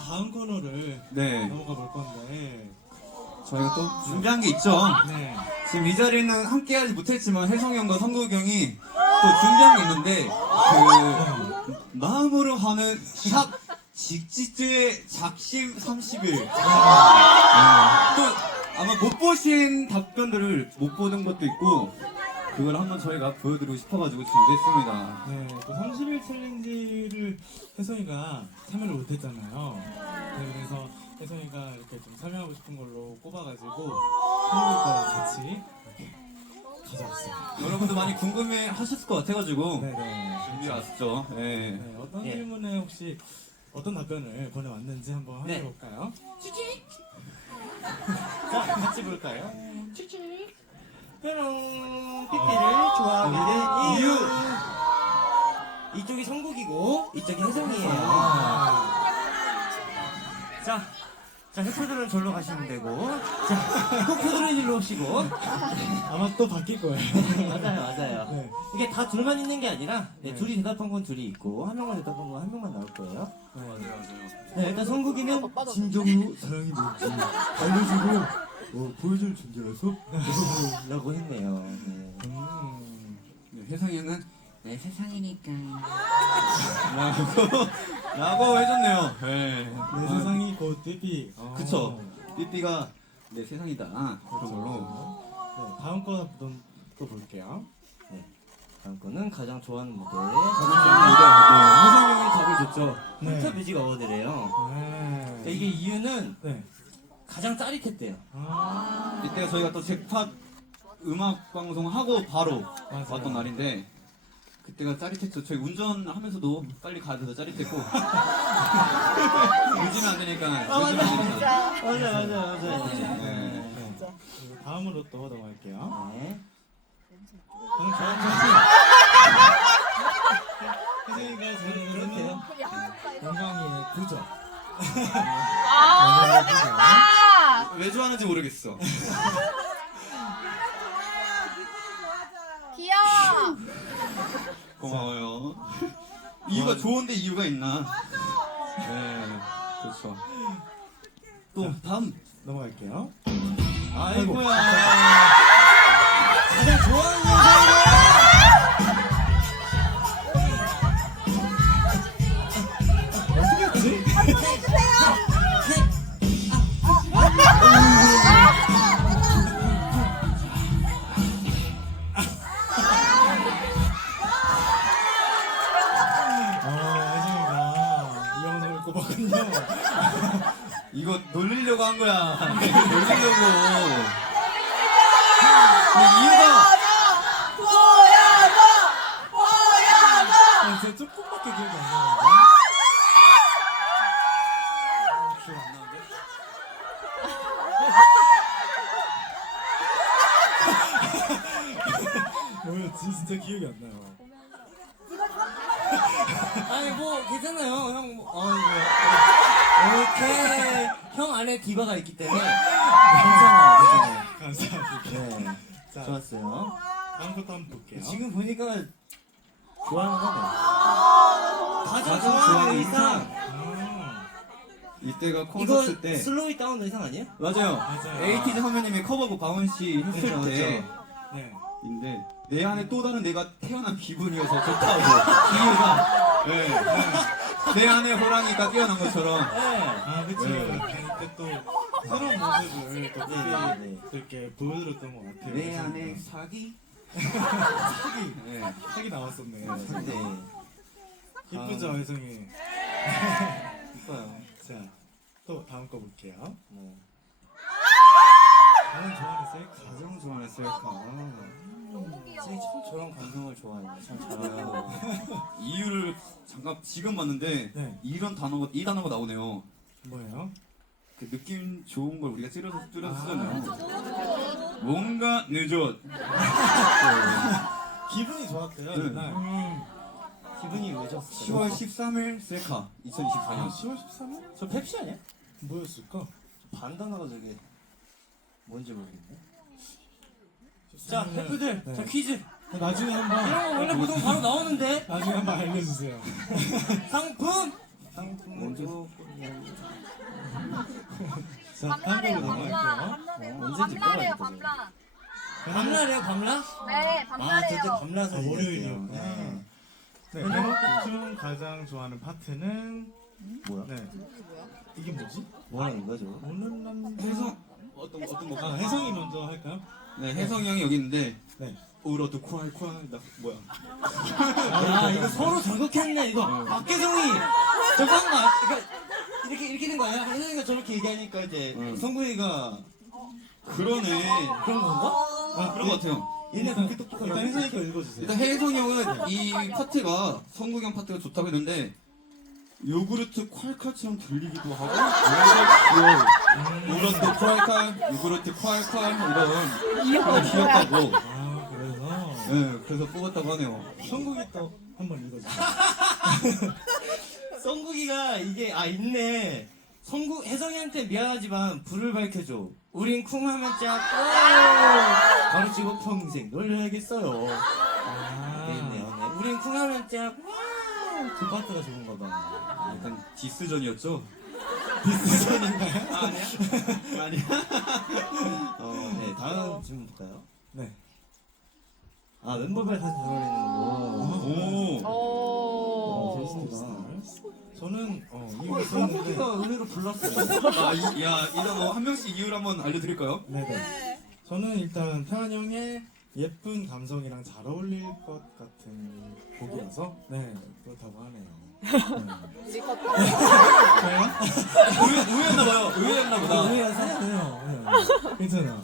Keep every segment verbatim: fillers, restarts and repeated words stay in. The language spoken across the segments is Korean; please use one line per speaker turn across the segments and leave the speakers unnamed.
다음 코너를
네.
넘어가 볼 건데
저희가 또 준비한 게 있죠.
네.
지금 이 자리는 함께하지 못했지만 혜성이 형과 성국이 형이 또 준비한 게 있는데 그 마음으로 하는 샵 직지트의 작심 삼십 일. 네. 또 아마 못 보신 답변들을 못 보는 것도 있고 그걸 한번 저희가 보여드리고 싶어가지고 준비했습니다.
네, 또 삼십 일 챌린지를 혜성이가 참여를 못했잖아요. 네, 그래서 혜성이가 이렇게 좀 설명하고 싶은 걸로 꼽아가지고 한국 거랑 같이 이렇게 가져왔어요.
여러분도 많이 궁금해 하셨을 것 같아가지고
네네.
준비 왔죠. 네.
네, 어떤
예.
질문에 혹시 어떤 답변을 보내왔는지 한번
네.
확인해볼까요?
자, 같이 볼까요? 치치. 뾰롱. 삐삐를 좋아하게 된 이유. 이쪽이 성국이고 이쪽이 혜성이에요. 자, 자 혜표들은 절로 가시면 되고, 자 코표들은 일로 오시고.
아마 또 바뀔 거예요.
맞아요, 맞아요.
네.
이게 다 둘만 있는 게 아니라 네,
네.
둘이 대답한 건 둘이 있고 한 명만 대답한 건 한 명만 나올 거예요.
네.
네, 일단 성국이는 진정으로 사랑이 뭔지 알려주고 어, 보여줄 존재라서 라고 했네요. 네.
음.
네, 혜성이 형은
내 세상이니까.
라고 라고 해줬네요. 네.
내 세상이 곧 삐삐. 어.
그쵸. 삐삐가 내 세상이다. 그런 걸로.
네, 다음 거 한번 또 볼게요.
다음 거는 가장 좋아하는 무대.
네, 혜성이 형이 답을 줬죠.
네.
홀터 뮤직 어워드래요.
네.
이게 이유는
네.
가장 짜릿했대요.
아.
이때가 저희가 또 잭팟 음악 방송 하고 바로
맞아요.
왔던 날인데 그때가 짜릿했죠. 저희 운전하면서도 빨리 가야 돼서 짜릿했고 늦으면 안 되니까.
아, 맞아,
늦으면 안 되니까.
맞아, 맞아, 맞아.
네.
네. 그리고 다음으로 또 넘어갈게요.
네.
저는 저는 혜성이가 저는
그렇대요.
영광이의 구조.
아!
왜 좋아하는지 모르겠어.
귀여워.
고마워요. 이유가 좋은데 이유가 있나? 네, 그렇죠. 또 다음
넘어갈게요.
아이고야.
가장 좋아하는 영상이에요.
어떻게 했지? 아, 혜성이가 이 영상을 꼽았군요.
이거 놀리려고 한 거야. 놀리려고. 근데 이유가
아, 진짜 조금밖에 기억이 안 나는데. 기억 안 나는데? 뭐였지? 진짜 기억이 안 나요.
아니 뭐 괜찮아요, 형. 뭐, 아이고. 오케이. 형 안에 디바가 있기 때문에 괜찮아요,
감사합니다.
괜찮아요. 네,
자,
좋았어요.
다음 것도 한번 볼게요.
지금 보니까 좋아하는 거네. 가장
가장
좋아하는
좋아하는
의상.
아,
이때가
이거
콘서트 때
슬로이 다운 의상 아니에요?
맞아요.
맞아요.
에이티즈 선배님이 커버곡 바운 씨 했을
그렇죠,
네.
때인데 내 안에 또 다른 내가 태어난 기분이어서 좋다고 이유가 네. 내 안에 호랑이가 깨어난 것처럼
네.
아, 그쵸.
네.
약간 이때 또 새로운 모습을 또
네, 네.
또 이렇게 보여드렸던 것 같아요.
내
그래서
안에 사기
색이,
네.
색이 나왔었네요.
네.
이쁘죠, 혜성이?
이뻐요.
자, 또 다음 거 볼게요.
네.
나는 좋아하는 셀카.
가장 좋아하는 셀카
쌤이 참 저런 감성을 좋아해요. 참 잘해요.
이유를 잠깐 지금 봤는데
네.
이런 단어가 이 단어가 나오네요.
뭐예요?
그 느낌 좋은 걸 우리가 찌려서 찌려서
아.
쓰잖아요. 뭔가 늦어.
기분이 좋았대요,
네.
그날.
음, 기분이 왜죠?
시월 십삼일 셀카 이천이십사 년.
아, 시월 십삼일?
저 펩시 아니야?
뭐였을까?
반단어가 저게 뭔지 모르겠네.
자,
자, 셰프들,
네.
자 퀴즈.
나중에 한번
이런 거 원래 보통 바로 나오는데
나중에 한번 알려주세요.
상품 먼저
자, 다음
밤라래요,
곡으로
밤라.
넘어갈게요.
밤라래.
어, 언제인지
밤라래요,
뽑아야
밤라.
밤라래요 밤라?
네,
아
밤라래요.
저때 밤라서
아, 월요일이었구나.
네.
네, 멤버들 중 가장 좋아하는 파트는
뭐야?
네. 이게 뭐지?
뭐 하는 거죠?
오는 남자.
혜성 어떤 거 어떤 거?
아, 혜성이 먼저 할까요?
네, 혜성이 형이 여기 있는데
네.
울어도 쿨 쿨. 나 뭐야?
아 이거 서로 저격했네 이거 박계성이 저거 한거 그러니까 이렇게 이렇게 된 거 아니야? 혜성이가 저렇게 얘기하니까 이제
응.
성구이가
그러네.
그런 건가?
아, 그런 것 같아요.
얘네 그렇게 똑똑하다
일단 혜성이 거 읽어주세요.
일단 혜성이 형은 이 파트가 성국형 파트가 좋다고 했는데 요구르트 콸콸처럼 들리기도 하고 뭔가 귀여워. 울었도 콸콸, 요구르트 콸콸 이런 그냥 귀엽다고.
아, 그래서
네, 그래서 뽑았다고 하네요.
성국이 또 한번 읽어주세요.
성국이가 이게 아 있네 성국 혜성이한테 미안하지만 불을 밝혀줘 우린 쿵 하면 짝 가르치고 평생 놀려야겠어요
아,
네 있네요 네. 우린 쿵 하면 짝그 파트가 좋은가 봐
약간 디스전이었죠?
디스전인가요?
아, 아니야? 아니야?
어, 네 다음 질문 볼까요?
네.
아 멤버별 다시 잘 어울리는 거
오.
오.
재밌다
저는 어, 이유
어,
있었는데.
성국이가 의외로 불렀어요
아, 이, 야, 일단 뭐 한 명씩 이유를 한번 알려드릴까요?
네네. 저는 일단 태환 형의 예쁜 감성이랑 잘 어울릴 것 같은 곡이라서 네 그렇다고 하네요. 네. 저요?
의외, 의외였나봐요. 의외였나보다.
의외여서
네. 괜찮아요.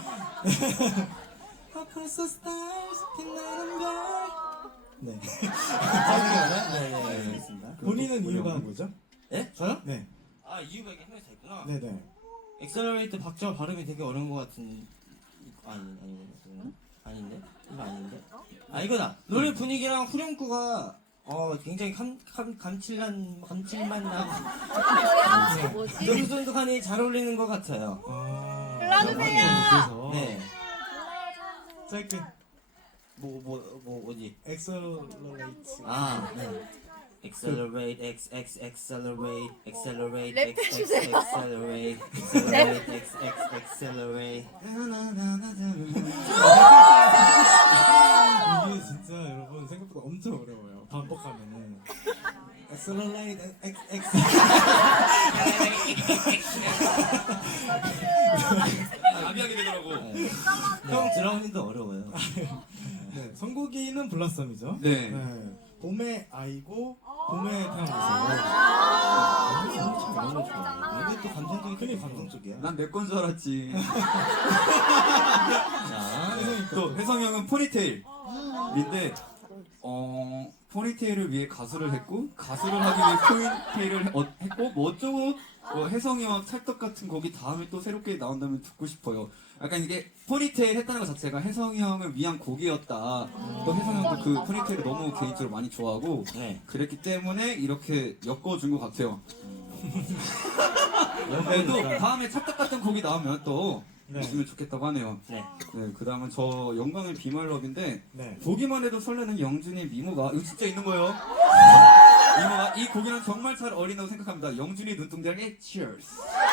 Across the stars, 빛나는 별. 네.
네네 알겠습니다
본인은 이유가 뭐죠?
예? 저요?
네.
아 이유가 이게 하나씩 다 있구나
네네.
엑셀러레이트 박자 발음이 되게 어려운 것 같은 아니 아니 아니 아닌데 이거 아닌데 아 이거다 노래 분위기랑 후렴구가 어 굉장히 감, 감 감칠난 감칠맛 나고
뭐야? 뭐지?
쫀득쫀득하니 잘 어울리는 것 같아요.
아,
불러주세요.
네.
짧게
뭐 뭐 뭐 어디?
엑셀러레이트.
아 네. Accelerate, X X Accelerate, Accelerate,
랩
X X
해주세요.
Accelerate, Accelerate, X X Accelerate.
이게 진짜 여러분 생각보다 엄청 어려워요. 반복하면은. Accelerate X X.
아비하게 되더라고.
형 드라운도 어려워요.
네, 선곡이는 블라썸이죠.
네.
봄의 아이고 봄의 태어나서.
너무 좋아. 이게 또 감성적이 되게 감성적이야.
난 내 건 줄 알았지.
자,
또 혜성 형은 포니테일인데 어 포니테일을 위해 가수를 했고 가수를 하기 위해 포니테일을 어, 했고 뭐 어쩌고 뭐 혜성이와 찰떡 같은 곡이 다음에 또 새롭게 나온다면 듣고 싶어요. 약간 이게 포니테일 했다는 것 자체가 혜성이 형을 위한 곡이었다. 또 혜성이 형도 그 포니테일을 너무 개인적으로 많이 좋아하고
네.
그랬기 때문에 이렇게 엮어준 것 같아요. 네, 또
그러니까.
다음에 찰떡 같은 곡이 나오면 또
네.
있으면 좋겠다고 하네요.
네.
네, 그 다음은 저 영광의 비말럽인데
네.
보기만 해도 설레는 영준의 미모가 이거 진짜 있는 거예요. 미모가 이 곡이랑 정말 잘 어울린다고 생각합니다. 영준이 눈동자에 Cheers.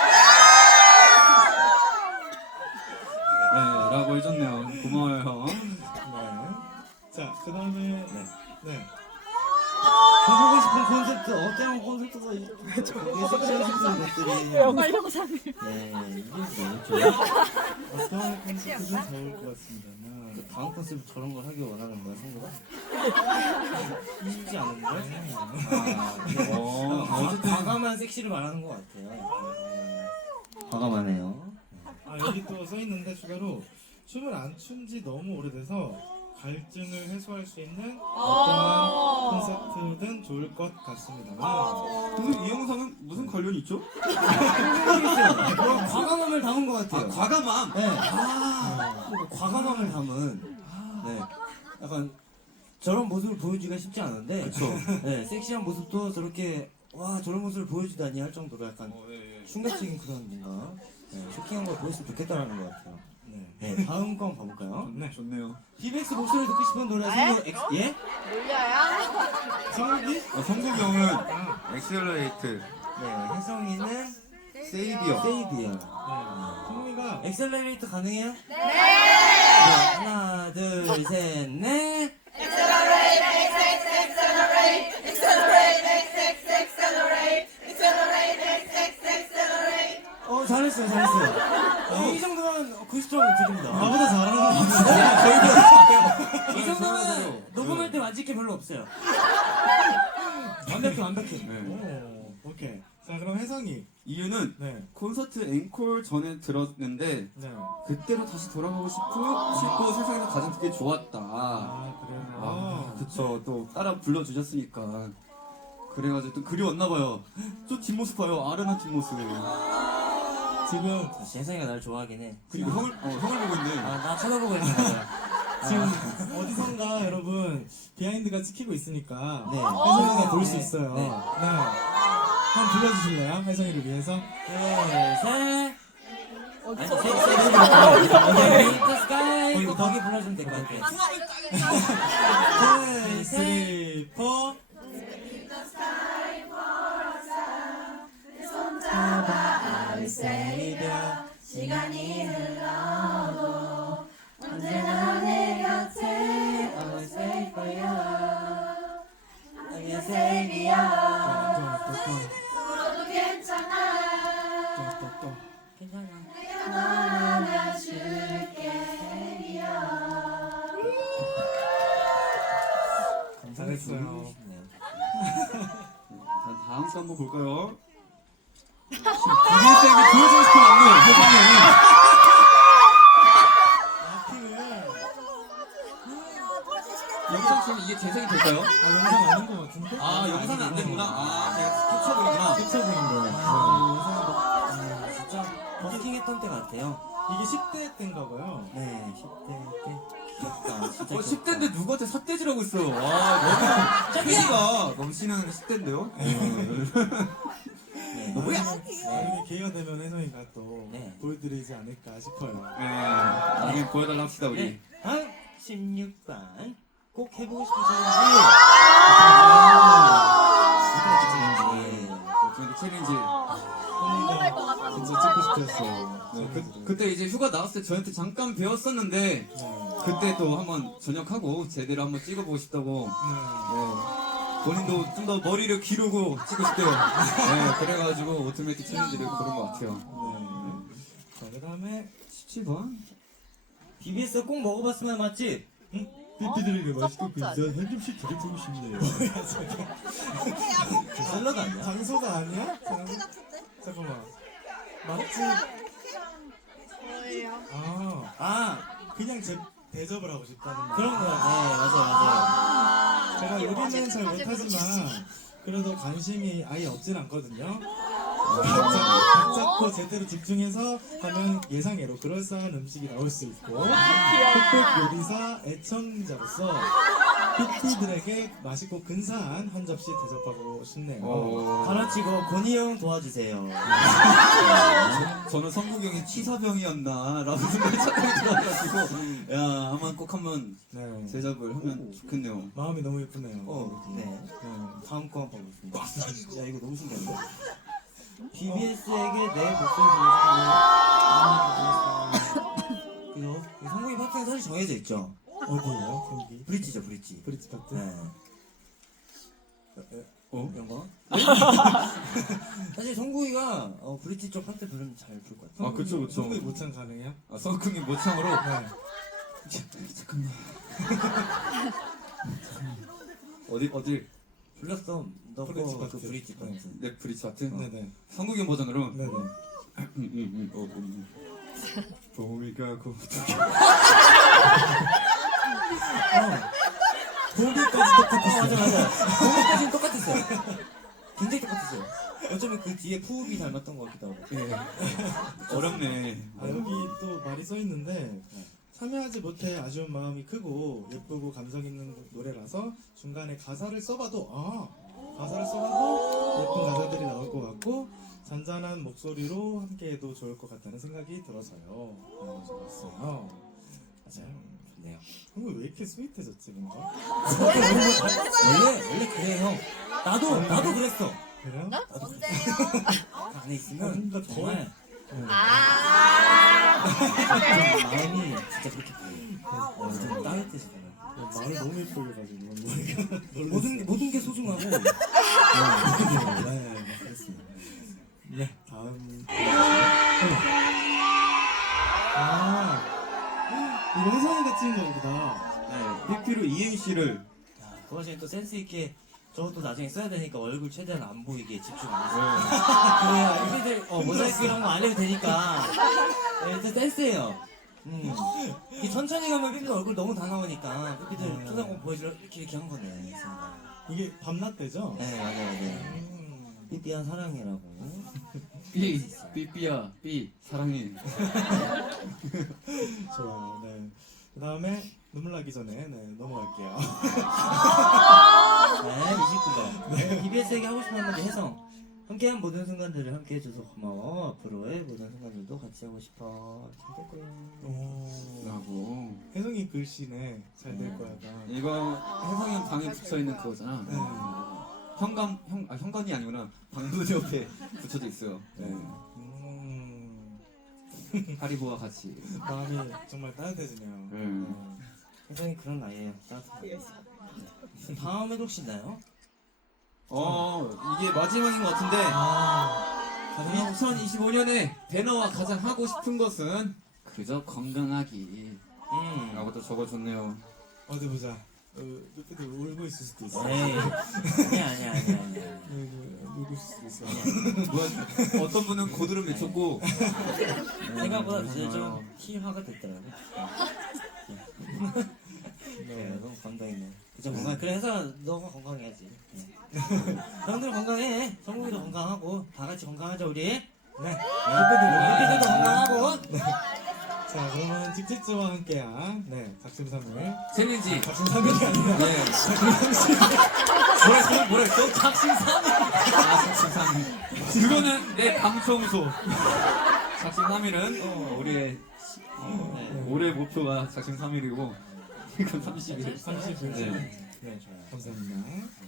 네, 라고 해줬네요. 고마워요 형.
네. 자, 그 다음에
네.
네.
보고 싶은 콘셉트 어때요 콘셉트가 이게 섹시한 싶은 것들이
영화 영상을.
네 이게 뭐죠?
어떤 콘셉트든 좋을 것 같습니다만.
그 다음 컨셉 저런 걸 하길 원하는 거야 성구가? 쉽지 않은데? 아, 네.
어,
아, 어쨌든 과감한 섹시를 말하는 것 같아요. 과감하네요.
아, 여기 또 써 있는데 추가로 춤을 안 춘 지 너무 오래돼서 갈증을 해소할 수 있는 어떠한 콘서트든 좋을 것 같습니다만.
근데 이 영상은 무슨 관련이 있죠?
모르겠어요. 그런 과감함을 담은 것
아,
같아요.
과감함.
네. 아, 뭔가 과감함을 담은. 네. 약간 저런 모습을 보여주기가 쉽지 않은데.
그쵸.
네. 섹시한 모습도 저렇게 와 저런 모습을 보여주다니 할 정도로 약간
어, 예, 예.
충격적인 그런 뭔가 네, 쇼킹한 걸 보였으면 좋겠다라는 것 같아요.
네.
네. 다음 거 한번 가볼까요?
네, 좋네요.
비백스 목소리 듣고 싶은 노래
에?
생각 엑스 예?
몰려요?
성욱이?
아, 성국 형은
아,
엑셀러레이트,
네, 혜성이는
세이비어.
세이비어.
네. 성우이가
엑셀러레이터 가능해요? 네. 하나, 둘, 셋, 넷. 어, 잘했어요, 잘했어요. 어, 이 정도면 구십 점 드립니다.
나보다 잘하는 거 같은데.
이 정도면 녹음할 때 만질 게 별로 없어요. 완벽해, 완벽해.
네.
오, 오케이. 자, 그럼 혜성이.
이유는
네.
콘서트 앵콜 전에 들었는데
네.
그때로 다시 돌아가고 싶고 싶고 세상에서 가장 듣기 좋았다.
아, 그래요.
아, 그쵸. 또 따라 불러주셨으니까. 그래가지고 또 그리웠나봐요. 저 뒷모습 봐요. 아련한 뒷모습.
지금
사실 혜성이가 날 좋아하긴 해.
그리고 형을, 어, 형을 보고 있네.
아, 나 쳐다보고 있는 거야.
지금 어디선가 여러분 비하인드가 찍히고 있으니까
네.
혜성이가 볼 수
네.
있어요.
네.
네. 한번 불러주실래요? 혜성이를 위해서?
둘, 셋. 아니, 세, 세, 어디 스카이. 거기, 거기 불러주면 될 것 같아. 둘, 셋.
쓰리, 포.
시간이 흘러도 언제나 내 곁에 Always wait for you I'm your savior 울어도 괜찮아
또또또
괜찮아.
내가 널 안아줄게
잘했어요.
자, 다음 거 한번 볼까요? 비비에스에게 보여주고 싶은 안무, 혜성이 형이.
마킹을
여기서 지금 이게 재생이 될까요?
아 영상 아닌 것 같은데?
아, 영상은 안 되는구나. 아, 제가 캡처본이구나.
캡처본인 거예요.
아, 진짜 버스킹했던 때 같아요.
이게 십 대 때인가 봐요.
네, 십 대 때. 귀엽다, 진짜.
어, 십 대인데 누구한테 삿대질하고 있어. 와, 너무 패기가 넘치는 십 대인데요?
네.
뭐야?
나중에 기회가 되면 혜성이가 또
네.
보여드리지 않을까 싶어요.
네, 나중에 보여달라 합시다, 우리.
네. 다음 십육 번. 꼭 해보고 싶은 챌린지. 챌린지.
어쩌면 챌린지.
성우가 진짜 찍고 싶었어요.
네, 그, 그때 이제 휴가 나왔을 때 저한테 잠깐 배웠었는데,
네.
그때 또 한번 전역하고 제대로 한번 찍어보고 싶다고. 네. 본인도 좀 더 머리를 기르고 찍고 싶대요. 네, 그래가지고 오토매틱 챌린지를 고른 것 같아요.
네. 자, 그 다음에
십칠 번?
비비에스 꼭 먹어봤으면 맛집.
삐삐들에게 맛있게
첫 번째.
한 점씩 드려보고 싶네요.
그 샐러드 아니야?
장소가 아니야? 장... 잠깐만. 맛집. 아,
아,
그냥 제 대접을 하고 싶다는 말.
그런 거 같아. 네, 맞아요, 맞아요.
제가 요리는 잘 못하지만 그래도 관심이 아예 없진 않거든요. 각 잡고 제대로 집중해서 하면 예상외로 그럴싸한 음식이 나올 수 있고 흑백 요리사 애청자로서 피티들에게 맛있고 근사한 한 접시 대접하고 싶네요.
어,
가르치고 권희 형 도와주세요.
저는 성국이 형이 치사병이었나 라고 생각이 착각이 들어가지고 야 아마 꼭 한번
네.
제작을 하면 좋겠네요.
마음이 너무 예쁘네요.
어, 네.
네.
다음 거 한번 보겠습니다. 야, 이거 너무 신기한데? 비비에스에게 내 목소리 들려주세요. 그죠? 이 성공이 파트는 사실 정해져 있죠?
어디예요? 거기?
브릿지죠, 브릿지.
브릿지 파트?
네.
어?
이런 거? 사실 성국이가 어, 브릿지 쪽 파트 부르면 잘 부를 것 같아.
아 그쵸 그쵸.
성국이 모창 가능해요?
아 성국이 모창으로.
네.
잠깐만. 어디 어디?
불렀어. 너
브릿지
거,
파트.
그 브릿지 파트.
네 브릿지 파트.
네네.
성국이 형 버전으로.
네네.
음, 음, 음, 어, 음. 봄이 가고
거기까지
어,
똑같았어요.
맞아, 맞아. 공까지는 똑같았어요. 굉장히 똑같았어요. 어쩌면 그 뒤에 푸흡이 닮았던 것 같기도 하고.
예. 어렵네.
아, 여기 또 말이 써 있는데 참여하지 못해 아쉬운 마음이 크고 예쁘고 감성 있는 노래라서 중간에 가사를 써봐도 아 가사를 써봐도 예쁜 가사들이 나올 것 같고 잔잔한 목소리로 함께해도 좋을 것 같다는 생각이 들어서요. 라고 적었어요.
맞아요. 좋네요.
형이 왜 이렇게 스윗해졌지 뭔가?
원래, 원래 그래, 형. 나도, 나도 그랬어.
그래요?
안에 있으면
뭔가 더-
정말
아. 네.
마음이 진짜 그렇게 어, 좀 따뜻해지더라고요.
야, 말을 너무 예쁘게 가지고 머리가
모든 게, 모든 게 소중하고 네,
네, 그렇습니다. 네, 다음. 아, 이거 혜성이가 찍은 거보다.
네, 피피로 이행시를
야, 그 와중에 또 센스 있게 저것도 나중에 써야 되니까 얼굴 최대한 안 보이게 집중 안 해서 그래야 이래들 어, 모자이크 이런 거 안 해도 되니까 네, 일단 센스예요. 음. 이게 천천히 가면 삐삐들 얼굴 너무 다 나오니까 삐삐들 초상권 보여주려 이렇게 이렇게 한 거네. 그렇습니다.
이게 밤낮 때죠?
네 맞아요 맞아요.
음.
삐삐한 사랑이라고.
삐 삐삐야 삐 사랑해.
좋아요. 네. 그 다음에 눈물 나기 전에 네, 넘어갈게요.
네, 이십구 번. 네, 비비에스에게 하고 싶은 한마디 혜성. 함께한 모든 순간들을 함께 해줘서 고마워. 앞으로의 모든 순간들도 같이 하고 싶어. 잘 될 거야.
오.
라고.
혜성이 글씨네. 잘 될 거야. 나.
이거 혜성이 형 방에 붙여 있는 그거잖아.
네.
현관 형 아, 현관이 아니구나. 방문 옆에 붙여져 있어요. 네.
음.
하리보와 같이.
마음이 정말 따뜻해지네요.
네.
혜성이 그런 나이에요. 따뜻하게. 다음에도 혹시 있나요?
어 이게 마지막인 것 같은데.
아.
이천이십오 년에 배너와 가장 하고 싶은 것은 그저 건강하기.
음.
라고 또 적어줬네요.
어디 보자. 어, 삐삐도 울고 있을 수도 있어.
에이. 아니야, 아니야, 아니야, 아니야.
울고 있을 수도 있어.
뭐, 어떤 분은 고드름 외쳤고
생각보다
네,
진짜
맞아요.
좀 T화가 됐더라고. 네, 너무 건강했네. 그죠, 건강. 그래, 혜성아, 너가 건강해야지. 네. 형들 건강해. 성국이도 건강하고, 다 같이 건강하자, 우리. 네. 삐삐들도 건강하고.
자, 그러면 직직즈와 함께한 네, 작심삼일.
챌린지.
작심삼일이 아니라
네. 뭐라 했어? 뭐라 했어? 작심삼일. 아, 작심삼일. 그거는 내 방청소. 작심삼일은 어, 우리의
네.
올해 목표가 작심삼일이고 이건 삼십 일.
삼십 일.
네.
네, 감사합니다.